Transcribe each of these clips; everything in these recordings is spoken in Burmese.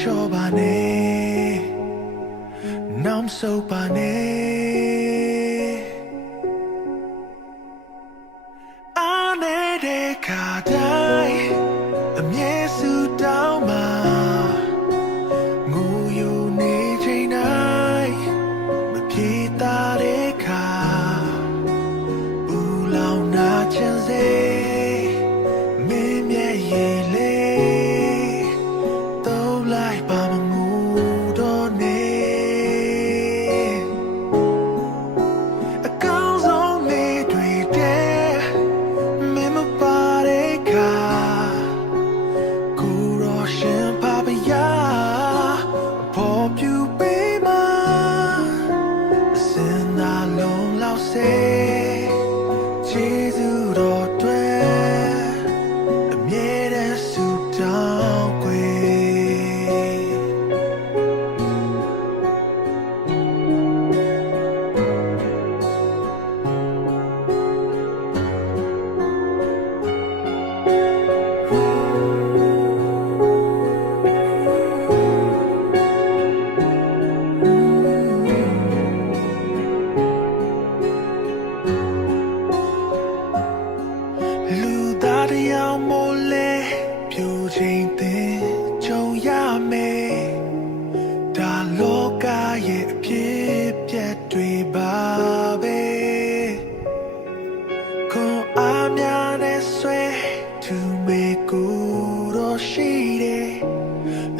shobane nam so bane ane de kadai amye su down ma ngu yu ni chain nai ma phi ta de kha bu lao na chin se me mye ye le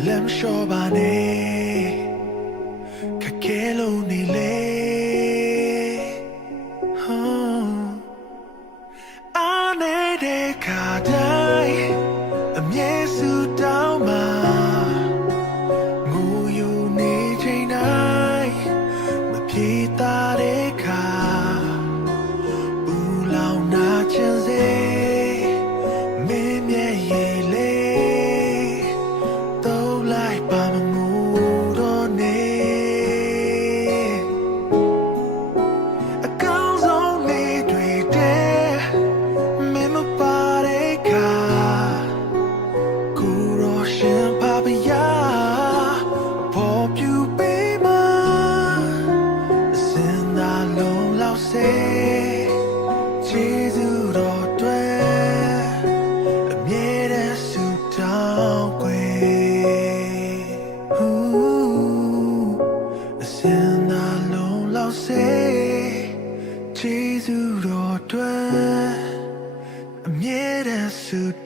Lem shobane kakelo ni le ane de kadai amye su down ma ngu yu ni chain nai ma phi ta de kha bu lao na chin se me mye ye le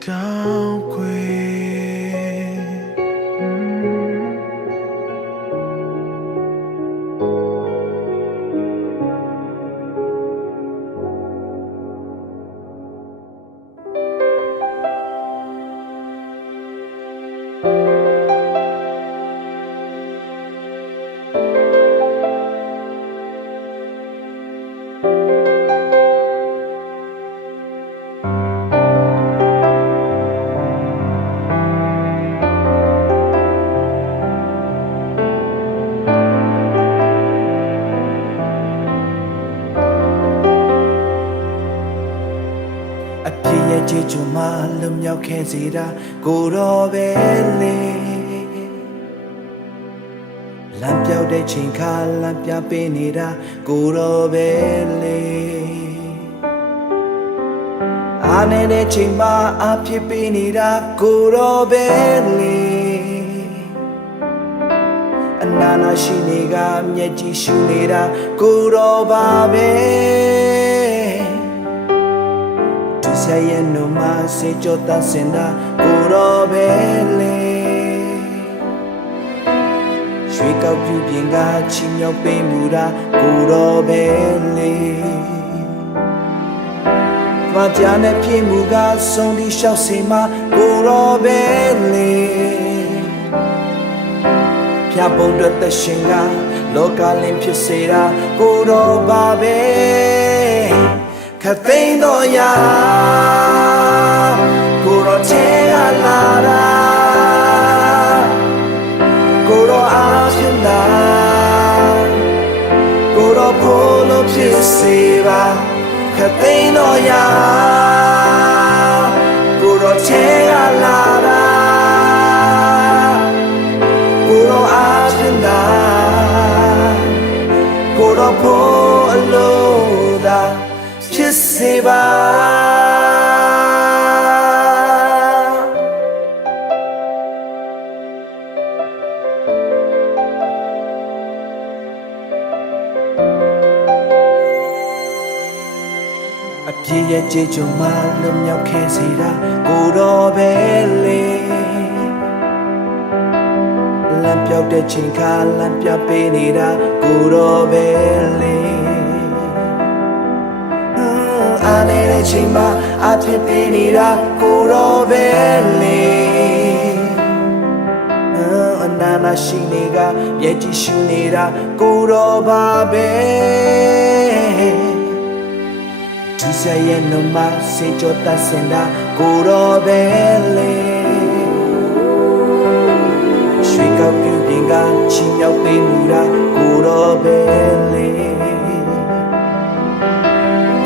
down Che chuma lum yauk khe sida ko ro be le lam pyauk de chain kha lam pya pe nida ko ro be le ane de chain ma a phit pe nida ko ro be le anana shi ne ga myet ji shu nida ko ro ba be Say no ma se jota senda kuro bele Shui kau piu bien ga chi nyau pe mura kuro bele Kwa pya ne phi mu ga song di shao se ma kuro bele Pya bong de ta shin ga loka lin phit se da kuro ba be Katain do ya Kuro che la la Kuro ashinda Kuro polo pisiva Katain do ya Kuro che la la စေပါအပြည့်ရဲ့ကြည်ကြုံမှလွတ်မြောက်ခဲ့စေတာကိုတော်ပဲလေလမ်းပြောက်တဲ့ချိန်ခါလမ်းပြပေးနေတာကိုတော်ပဲလေအားနေတဲ့ချိန်မှာအဖြစ်ပေးနေတာကိုတော်ပဲလေအနာမရှိနေကရဲ့ကြည့်ရှုနေတာကိုတော်ပါပဲဒီစရဲ့နမစေကြတတ်စင်တာကိုတော်ပဲလေရွှေကောက်ပြူပြင်ကချီမြောက်ပေးမှုတာကိုတော်ပဲလေ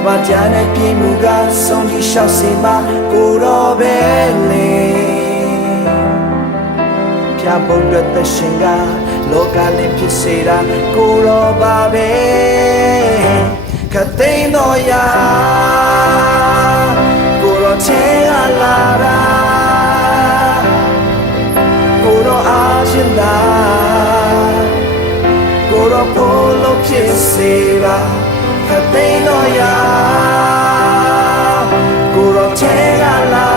ဘာကြတဲ့ပြေမှုကဆုံးဖြတ်လျှောက်စေမှာကိုတော်ပဲလေပြဖို့အတွက်သရှင်ကလောကလင်းဖြစ်စေတာကိုတော်ပါပဲခတ်သိမ်းတော်ရာကိုတော်ချေလာတာကိုတော်အားရှင်သာကိုတော်ဖို့လို့ဖြစ်စေပါခတ်သိမ်းတော်ရာကိုတော်ချေလာတာ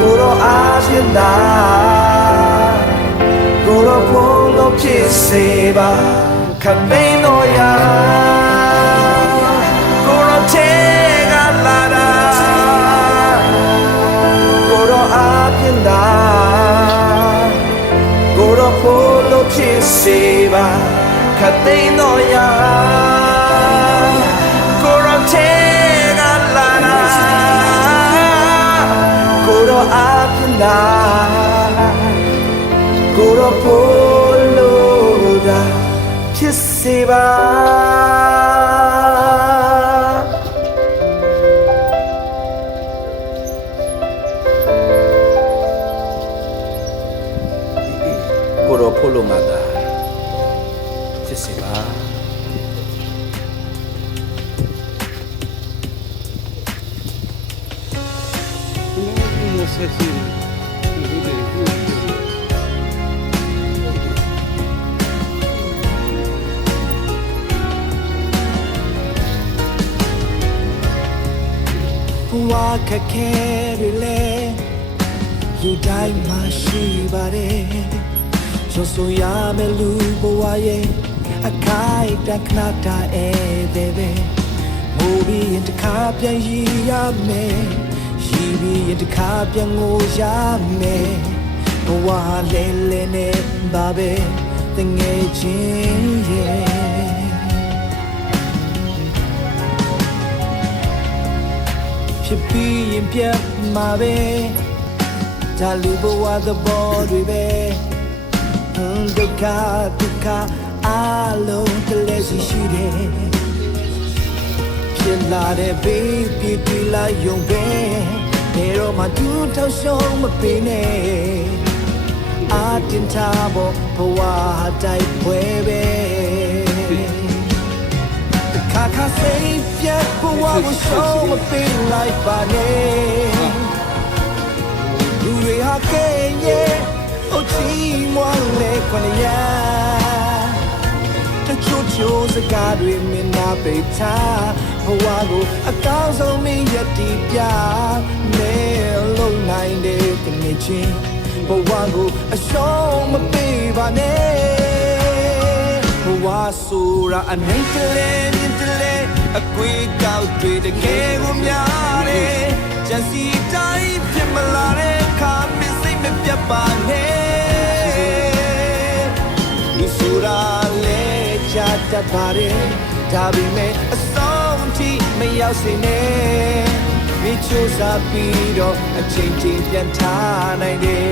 ကိုတော်အားရှင်သာကိုတော်ဖို့လို့ဖြစ်စေပါခတ်သိမ်းတော်ရာကိုတော်ချေလာတာကိုတော်အားရှင်သာကိုတော်ဖို့လို့ဖြစ်စေပါခတ်သိမ်းတော်ရာကိုတော်ချေလာတာကိုတော်အားရှင်သာကိုတော်ဖို့လို့တာဖြစ်စေပါကိုတော်ဖို့လို့ငါသာဖြစ်စေပါဝါခက်ခဲတွေလဲလူတိုင်းမှာရှိပါတယ်ဆိုဆိုရမယ်လူဘဝရဲ့အခိုက်တခဏတာဧည့်သည်ပဲမိုးပြီးရင်တစ်ခါပြန်ရည်ရမယ်ရည်ပြီးရင်တစ်ခါပြန်ငိုရမယ်ဘဝလဲလဲနဲ့ပါပဲတငယ်ချင်းရဲ့ဖြစ်ပြီးရင်ပြတ်မှာပဲဒါလူဘဝသဘောတွေပဲဒုက္ခအလုံးတလဲစီရှိတယ်ဖြစ်လာတဲ့ဘေးပြည့်ပြလာယုံပဲဘယ်တော့မှသူထောက်ရှုံးမပေးနဲ့အာတင်ထားဖို့ဘဝတိုက်ပွဲပဲခါစိတ်ပြတ်ဘဝကိုရှုံးမပေးလိုက်ပါနဲ့လူတွေဟာကဲရဲ့အချီးမွမ်းလေခွန်ရတချို့ချိုးစကားတွေမင်းနာပိတ်ထားဘဝကိုအကောင်းဆုံးမင်းရည်တည်ပြမဲလုံးနိုင်တဲ့တငယ်ချင်းဘဝကိုအရှုံးမပေးပါနဲ့ဘဝဆိုတာအနိုင်တလဲမြင်တလဲအကွေကောက်တွေတကယ်ကိုများတယ်ကြံစီတိုင်းဖြစ်မလာတဲ့ခါမစိတ်မပြတ်ပါနဲ့လူဆိုတာလဲချတတ်ပါတယ်ဒါပေမဲ့အဆုံးထိမရောက်စေနဲ့မိချိုးစားပြီးတော့အချိန်ချင်းပြန်ထားနိုင်တယ်